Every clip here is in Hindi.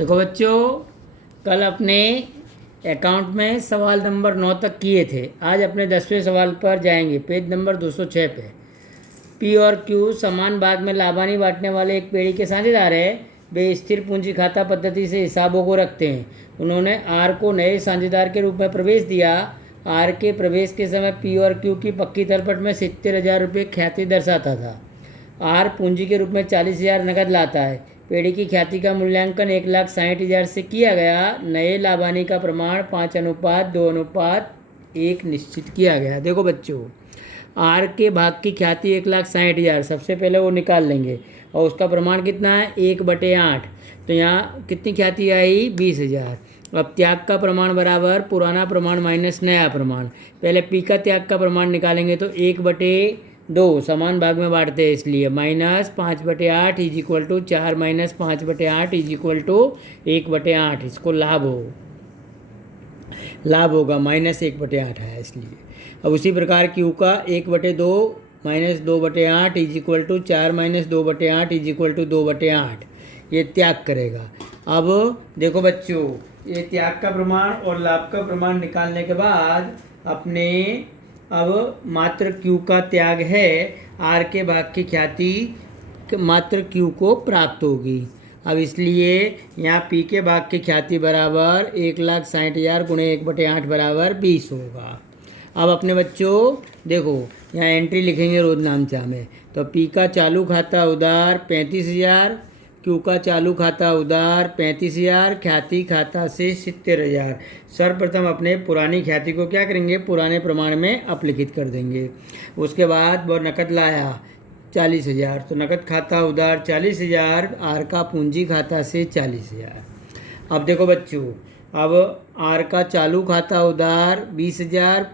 देखो बच्चों, कल अपने अकाउंट में सवाल नंबर 9 तक किए थे। आज अपने 10वें सवाल पर जाएंगे, पेज नंबर 206 पे। पी और क्यू समान भाग में लाभानी बांटने वाले एक पेड़ी के साझेदार है। वे स्थिर पूंजी खाता पद्धति से हिसाबों को रखते हैं। उन्होंने आर को नए साझेदार के रूप में प्रवेश दिया। आर के प्रवेश के समय पी और क्यू की पक्की तलपट में 70,000 रुपये ख्याति दर्शाता था। आर पूंजी के रूप में 40,000 नकद लाता है। पेड़ी की ख्याति का मूल्यांकन 1,60,000 से किया गया। नए लाभानी का प्रमाण 5:2:1 निश्चित किया गया। देखो बच्चों, आर के भाग की ख्याति 1,60,000 सबसे पहले वो निकाल लेंगे और उसका प्रमाण कितना है 1/8। तो यहाँ कितनी ख्याति आई 20,000। अब त्याग का प्रमाण बराबर पुराना प्रमाण माइनस नया प्रमाण। पहले पी का त्याग का प्रमाण निकालेंगे तो 1/2 समान भाग में बांटते हैं, इसलिए -5/8 is equal to 4 - 5/8 is equal to 1/8। इसको लाभ होगा -1/8 है इसलिए। अब उसी प्रकार क्यू का 1/2 - 2/8 is equal to 4 - 2/8 is equal to 2/8। ये त्याग करेगा। अब देखो बच्चों, ये त्याग का प्रमाण और लाभ का प्रमाण निकालने के बाद अपने अब मात्र क्यू का त्याग है, आर के भाग की ख्याति मात्र क्यू को प्राप्त होगी। अब इसलिए यहाँ पी के भाग की ख्याति बराबर 1,60,000 × 1/8 बराबर 20 होगा। अब अपने बच्चों देखो, यहाँ एंट्री लिखेंगे रोजनामचा में। तो पी का चालू खाता उधार 35,000, क्यू का चालू खाता उधार 35,000, ख्याति खाता से 70,000। सर्वप्रथम अपने पुरानी ख्याति को क्या करेंगे, पुराने प्रमाण में अपलिखित कर देंगे। उसके बाद वो नकद लाया 40,000, तो नकद खाता उधार 40,000, आर का पूंजी खाता से 40,000। अब देखो बच्चों, अब आर का चालू खाता उधार 20,000,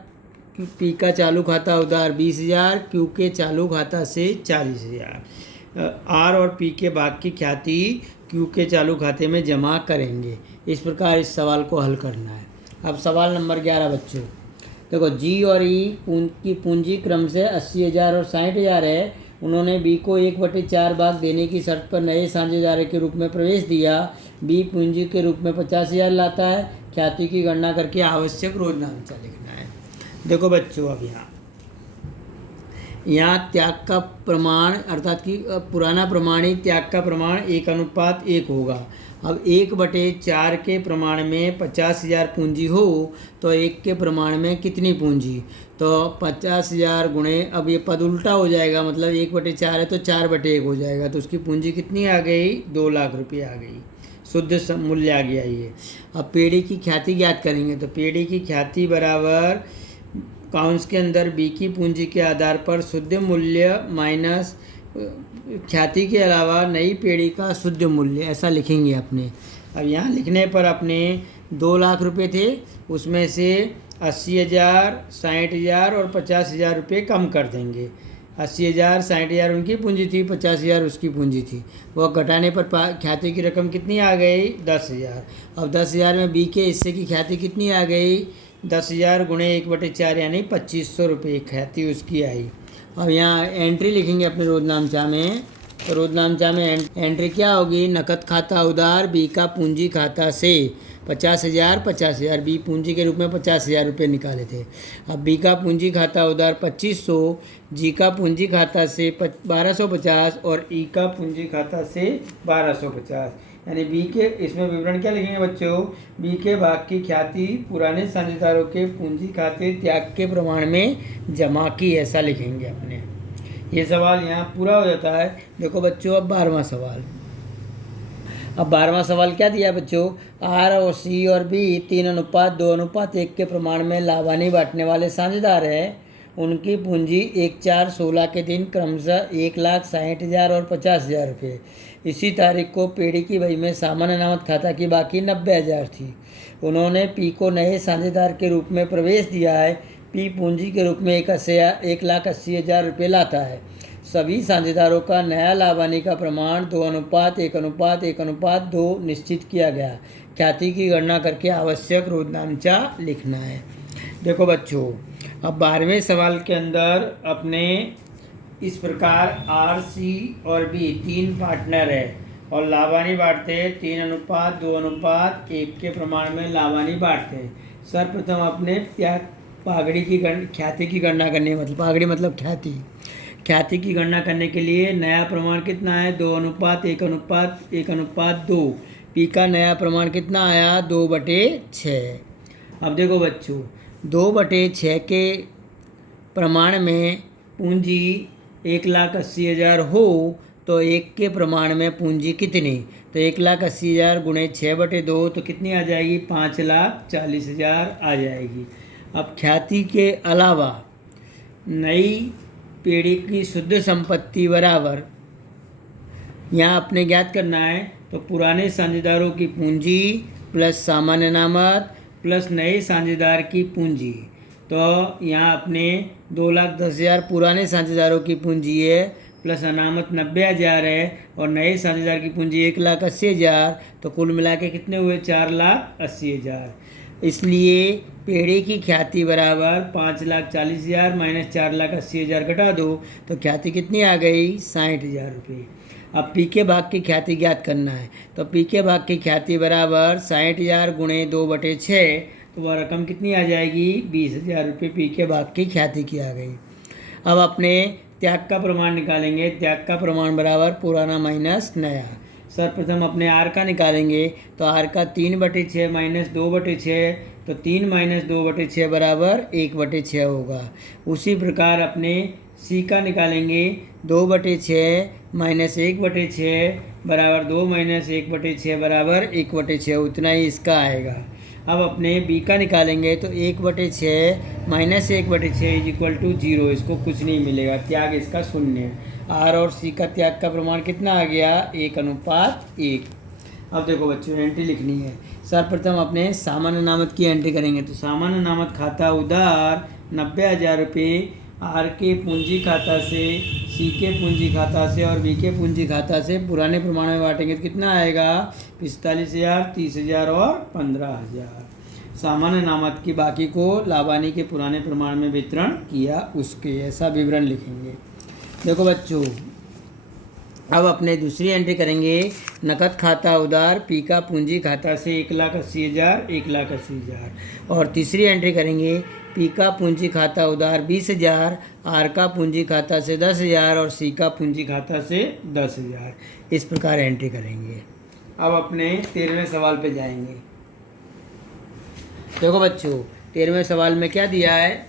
पी का चालू खाता उधार 20,000, क्यू के चालू खाता से 40,000। आर और पी के भाग की ख्याति क्यू के चालू खाते में जमा करेंगे। इस प्रकार इस सवाल को हल करना है। अब सवाल नंबर 11 बच्चों, देखो जी और ई की पूंजी क्रम से 80,000 और 60,000 है। उन्होंने बी को 1/4 भाग देने की शर्त पर नए साझेदार के रूप में प्रवेश दिया। बी पूंजी के रूप में 50,000 लाता है। ख्याति की गणना करके आवश्यक रोजनामचा लिखना है। देखो बच्चों, अब यहाँ त्याग का प्रमाण अर्थात कि पुराना प्रमाण ही त्याग का प्रमाण 1:1 होगा। अब 1/4 के प्रमाण में 50,000 पूंजी हो तो 1 के प्रमाण में कितनी पूंजी, तो 50,000 गुणे, अब ये पद उल्टा हो जाएगा, मतलब 1/4 है तो 4/1 हो जाएगा। तो उसकी पूंजी कितनी आ गई, 2 लाख रुपये आ गई। शुद्ध मूल्य आ गया ये। अब पेड़ी की ख्याति ज्ञात करेंगे तो पेड़ी की ख्याति बराबर काउंस के अंदर बी की पूंजी के आधार पर शुद्ध मूल्य माइनस ख्याति के अलावा नई पेड़ी का शुद्ध मूल्य, ऐसा लिखेंगे अपने। अब यहाँ लिखने पर अपने 2 लाख रुपए थे, उसमें से 80,000, 60,000 और 50,000 रुपये कम कर देंगे। 80,000, 60,000 उनकी पूंजी थी, 50,000 उसकी पूंजी थी। वह घटाने पर ख्याति की रकम कितनी आ गई, 10,000। अब 10,000 में बी के हिस्से की ख्याति कितनी आ गई, 10,000 गुणे 1/4 यानी 2,500 रुपये ख्याति उसकी आई। अब यहाँ एंट्री लिखेंगे अपने रोजनामचा में। तो रोजनामचा में एंट्री क्या होगी, नकद खाता उधार बी का पूंजी खाता से 50,000, बी पूंजी के रूप में 50,000 रुपये निकाले थे। अब बी का पूंजी खाता उधार 2,500, जी का पूंजी खाता से 1,250 और ई का पूंजी खाता से 1,250। यानी बी के, इसमें विवरण क्या लिखेंगे बच्चों, बी के भाग की ख्याति पुराने साझेदारों के पूंजी खाते त्याग के प्रमाण में जमा की, ऐसा लिखेंगे अपने। ये सवाल यहाँ पूरा हो जाता है। देखो बच्चों, अब 12वां सवाल। अब 12वां सवाल क्या दिया बच्चों, आर और सी और बी 3:2:1 के प्रमाण में लाभानी बांटने वाले साझेदार हैं। उनकी पूंजी 1/4/16 के दिन क्रमशः 1,60,000 और 50,000 रुपये। इसी तारीख को पेड़ी की बही में सामान्य अनामत खाता की बाकी 90,000 थी। उन्होंने पी को नए साझेदार के रूप में प्रवेश दिया है। पी पूंजी के रूप में 1,80,000 रुपये लाता है। सभी साझेदारों का नया लाभानी का प्रमाण 2:1:1:2 निश्चित किया गया। ख्याति की गणना करके आवश्यक रोजनामचा लिखना है। देखो बच्चों, अब 12वें सवाल के अंदर अपने इस प्रकार आर, सी और बी 3 पार्टनर है। और लाभानी बांटते हैं 3:2:1 के प्रमाण में लाभानी बांटते हैं। सर्वप्रथम अपने पागड़ी की ख्याति की गणना करनी है, मतलब पागड़ी मतलब ख्याति की गणना करने के लिए नया प्रमाण कितना है 2:1:1:2। पी का नया प्रमाण कितना आया 2/6। अब देखो बच्चों 2/6 के प्रमाण में पूंजी 1,80,000 हो तो 1 के प्रमाण में पूंजी कितनी, तो 1,80,000 गुणे 6/2 तो कितनी आ जाएगी 5,40,000 आ जाएगी। अब ख्याति के अलावा नई पीढ़ी की शुद्ध संपत्ति बराबर यहाँ अपने ज्ञात करना है, तो पुराने साझेदारों की पूंजी प्लस सामान्य अनामत प्लस नए साझेदार की पूंजी। तो यहाँ अपने 2,10,000 पुराने साझेदारों की पूंजी है प्लस अनामत 90,000 है और नए साझेदार की पूंजी 1,80,000, तो कुल मिला के कितने हुए 4,80,000। इसलिए पेड़े की ख्याति बराबर 5,40,000 माइनस 4,80,000 घटा दो तो ख्याति कितनी आ गई 60,000 रुपये। अब पी के भाग की ख्याति ज्ञात करना है, तो पी के भाग की ख्याति बराबर 60,000 गुणे 2/6, तो वह रकम कितनी आ जाएगी 20,000 रुपये पी के भाग की ख्याति की आ गई। अब अपने त्याग का प्रमाण निकालेंगे। त्याग का प्रमाण बराबर पुराना माइनस नया। सर्वप्रथम अपने आर का निकालेंगे, तो आर का 3/6 माइनस 2/6, तो 3 माइनस 2/6 बराबर 1/6 होगा। उसी प्रकार अपने सी का निकालेंगे, 2/6 माइनस 1/6 बराबर 2 माइनस 1/6 बराबर 1/6, उतना ही इसका आएगा। अब अपने बी का निकालेंगे, तो 1/6 माइनस 1/6 इज इक्वल टू 0, इसको कुछ नहीं मिलेगा, त्याग इसका 0 है। आर और सी का त्याग का प्रमाण कितना आ गया 1:1। अब देखो बच्चों एंट्री लिखनी है। सर्वप्रथम अपने सामान्य अनामत की एंट्री करेंगे, तो सामान्य अनामत खाता उधार 90,000 रुपये आर के पूंजी खाता से, सी के पूंजी खाता से और बी के पूंजी खाता से पुराने प्रमाण में बांटेंगे तो कितना आएगा 45,000, 30,000 और 15,000। सामान्य अनामत की बाकी को लाभानी के पुराने प्रमाण में वितरण किया उसके, ऐसा विवरण लिखेंगे। देखो बच्चों अब अपने दूसरी एंट्री करेंगे। नकद खाता उधार पी का पूंजी खाता से 1,80,000, 1,80,000 और तीसरी एंट्री करेंगे पी का पूंजी खाता उधार 20,000, आर का पूंजी खाता से 10,000 और सी का पूंजी खाता से 10,000। इस प्रकार एंट्री करेंगे। अब अपने 13वें सवाल पे जाएंगे। देखो बच्चों 13वें सवाल में क्या दिया है,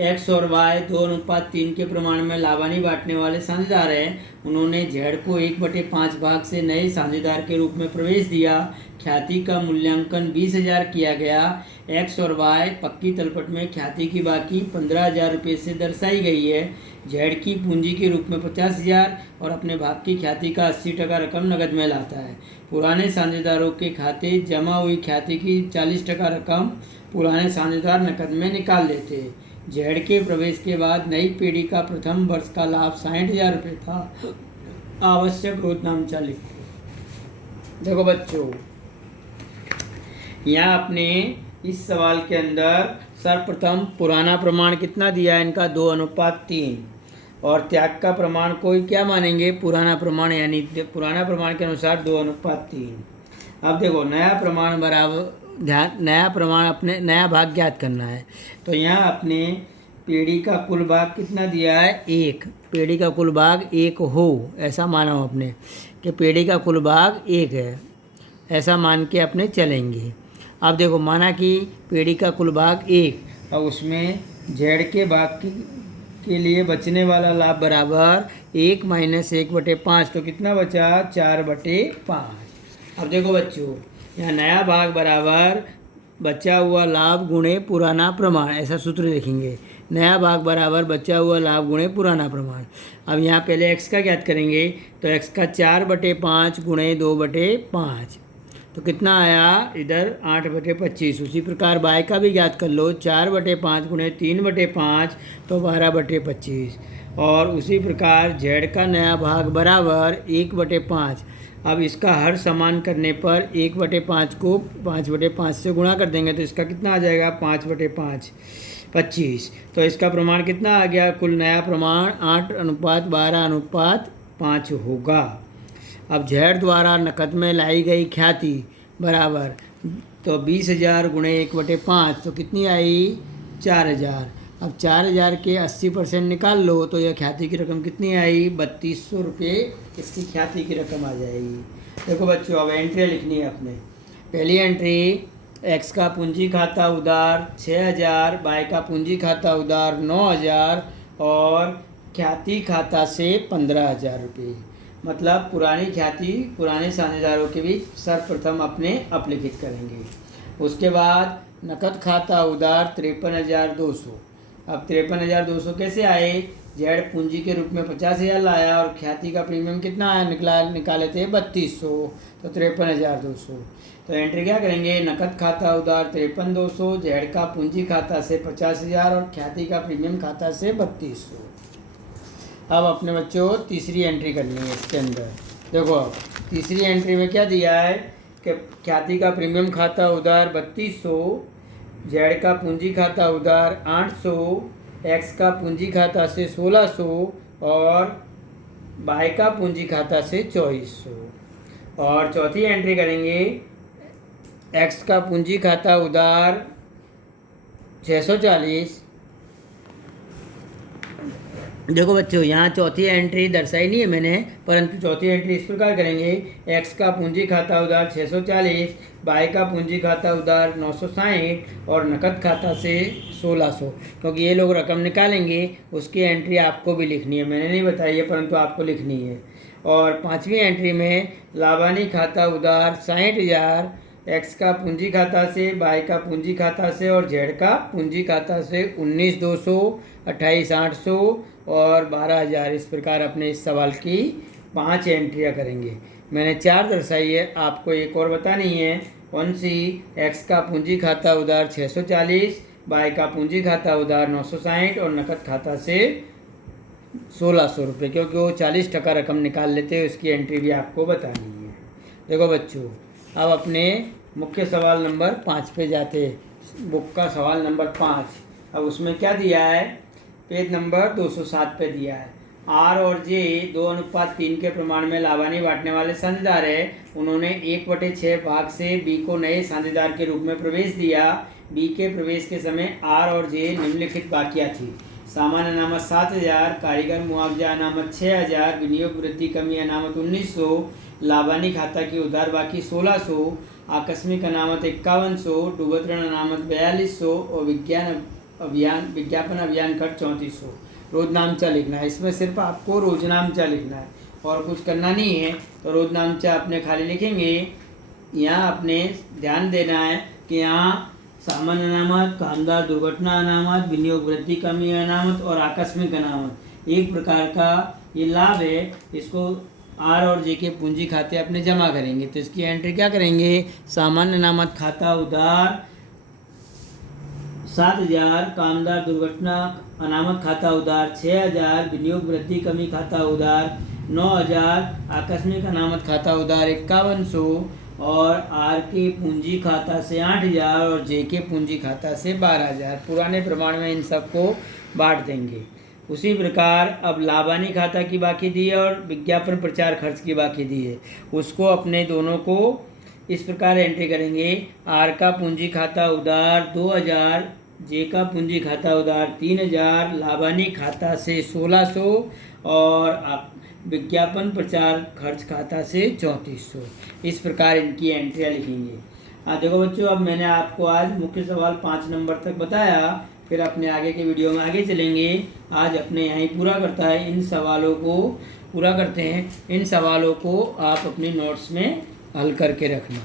एक्स और वाई 2:3 के प्रमाण में लाभानी बांटने वाले साझेदार हैं। उन्होंने जेड को 1/5 भाग से नए साझेदार के रूप में प्रवेश दिया। ख्याति का मूल्यांकन 20,000 किया गया। एक्स और वाई पक्की तलपट में ख्याति की बाकी 15,000 रुपये से दर्शाई गई है। जेड की पूंजी के रूप में 50,000 और अपने भाग की ख्याति का 80% रकम नकद में लाता है। पुराने साझेदारों के खाते जमा हुई ख्याति की 40% रकम पुराने साझेदार नकद में निकाल लेते हैं। जेड के प्रवेश के बाद नई पीढ़ी का प्रथम वर्ष का लाभ 60,000 रुपये था। आवश्यक रोजनामचा लिखो। देखो बच्चों यहाँ अपने इस सवाल के अंदर सर्वप्रथम पुराना प्रमाण कितना दिया है इनका 2:3 और त्याग का प्रमाण कोई क्या मानेंगे पुराना प्रमाण, यानी पुराना प्रमाण के अनुसार 2:3। अब देखो नया प्रमाण बराबर नया प्रमाण अपने नया भाग ज्ञात करना है, तो यहाँ अपने पीढ़ी का कुल भाग कितना दिया है 1। पीढ़ी का कुल भाग 1 हो ऐसा माना हो अपने कि पीढ़ी का कुल भाग 1 है, ऐसा मान के अपने चलेंगे। अब देखो माना कि पीढ़ी का कुल भाग 1, और उसमें जेड के भाग के लिए बचने वाला लाभ बराबर 1 माइनस 1/5, तो कितना बचा 4/5। अब देखो बच्चों यहाँ नया भाग बराबर बचा हुआ लाभ गुणे पुराना प्रमाण, ऐसा सूत्र लिखेंगे। नया भाग बराबर बचा हुआ लाभ गुणे पुराना प्रमाण। अब यहाँ पहले x का ज्ञात करेंगे, तो x का 4/5 गुणे 2/5, तो कितना आया इधर 8/25। उसी प्रकार y का भी ज्ञात कर लो, 4/5 गुणे 3/5 तो 12/25। और उसी प्रकार z का नया भाग बराबर 1/5। अब इसका हर समान करने पर 1/5 को 5/5 से गुणा कर देंगे तो इसका कितना आ जाएगा 5/5 25। तो इसका प्रमाण कितना आ गया, कुल नया प्रमाण 8:12:5 होगा। अब जेड द्वारा नकद में लाई गई ख्याति बराबर, तो 20,000 गुणे 1/5 तो कितनी आई 4,000। अब 4,000 के 80% निकाल लो तो यह ख्याति की रकम कितनी आई 3200 रुपये इसकी ख्याति की रकम आ जाएगी। देखो बच्चों, अब एंट्री लिखनी है अपने। पहली एंट्री, एक्स का पूंजी खाता उधार 6,000, वाई का पूंजी खाता उधार 9,000 और ख्याति खाता से 15,000 रुपये। मतलब पुरानी ख्याति पुराने साझेदारों के बीच सर्वप्रथम अपने अपलिखित करेंगे। उसके बाद नकद खाता उधार 53,200। अब 53,200 कैसे आए, जेड पूंजी के रूप में 50,000 लाया और ख्याति का प्रीमियम कितना आया निकाले थे 3200, तो 53,200। तो एंट्री क्या करेंगे, नकद खाता उधार 53,200, जेड का पूंजी खाता से 50,000 और ख्याति का प्रीमियम खाता से 3200। अब अपने बच्चों तीसरी एंट्री करनी है इसके अंदर। देखो अब तीसरी एंट्री में क्या दिया है कि ख्याति का प्रीमियम खाता उधार 3200, जेड का पूंजी खाता उधार 800, एक्स का पूंजी खाता से 1600 और वाई का पूंजी खाता से 2400। और चौथी एंट्री करेंगे, एक्स का पूंजी खाता उधार 640। देखो बच्चों, यहाँ चौथी एंट्री दर्शाई नहीं है मैंने, परंतु चौथी एंट्री इस प्रकार करेंगे, एक्स का पूंजी खाता उधार 640, वाई का पूंजी खाता उधार 960 और नकद खाता से 1600। क्योंकि ये लोग रकम निकालेंगे उसकी एंट्री आपको भी लिखनी है, मैंने नहीं बताई है परंतु आपको लिखनी है। और पाँचवीं एंट्री में लाभानी खाता उधार 60,000, एक्स का पूंजी खाता से, वाई का पूंजी खाता से और जेड का पूंजी खाता से 19,200, 28,800 और 12,000। इस प्रकार अपने इस सवाल की 5 एंट्रियाँ करेंगे। मैंने 4 दर्शाई है, आपको एक और बतानी है। कौन सी, एक्स का पूंजी खाता उधार 640, वाई का पूंजी खाता उधार 960 और नकद खाता से 1600 रुपये, क्योंकि वो 40% रकम निकाल लेते हैं, उसकी एंट्री भी आपको बतानी है। देखो बच्चों, अब अपने मुख्य सवाल नंबर 5 पे जाते, बुक का सवाल नंबर 5। अब उसमें क्या दिया है, पेज नंबर 207 पे दिया है, आर और जे 2:3 के प्रमाण में लाभानी बांटने वाले साझेदार है। उन्होंने 1/6 भाग से बी को नए साझेदार के रूप में प्रवेश दिया। बी के प्रवेश के समय आर और जे निम्नलिखित बाकियाँ थी, सामान्य अनामत 7,000, कारीगर मुआवजा अनामत 6,000, विनियोग वृद्धि कमी अनामत 1900, लाभानी खाता की उधार बाकी 1600, आकस्मिक अनामत 5100, डूबत ऋण अनामत 4200 और विज्ञापन अभियान खर्च 3400। रोजनामचा लिखना है, इसमें सिर्फ आपको रोजनामचा लिखना है और कुछ करना नहीं है। तो रोजनामचा अपने खाली लिखेंगे। यहाँ अपने ध्यान देना है कि यहाँ सामान्य अनामत, कामदार दुर्घटना अनामत, विनियोग वृद्धि कमी अनामत और आकस्मिक अनामत एक प्रकार का ये लाभ है। इसको आर और जे के पूंजी खाते अपने जमा करेंगे। तो इसकी एंट्री क्या करेंगे, सामान्य अनामत खाता उधार 7,000, कामदार दुर्घटना अनामत खाता उधार 6,000, विनियोग वृद्धि कमी खाता उधार 9,000, आकस्मिक अनामत खाता उधार 5100 और आर के पूंजी खाता से 8,000 और जे के पूंजी खाता से 12,000। पुराने प्रमाण में इन सबको बांट देंगे। उसी प्रकार अब लाभानी खाता की बाकी दी है और विज्ञापन प्रचार खर्च की बाकी दी है, उसको अपने दोनों को इस प्रकार एंट्री करेंगे। आर का पूंजी खाता उधार 2,000, जे का पूंजी खाता उधार 3,000, लाभानी खाता से 1600 और विज्ञापन प्रचार खर्च खाता से 3400। इस प्रकार इनकी एंट्रियाँ लिखेंगे। हाँ देखो बच्चों, अब मैंने आपको आज मुख्य सवाल 5 नंबर तक बताया, फिर अपने आगे के वीडियो में आगे चलेंगे। आज अपने यहीं पूरा करता है, इन सवालों को पूरा करते हैं। इन सवालों को आप अपनी नोट्स में हल करके रखना।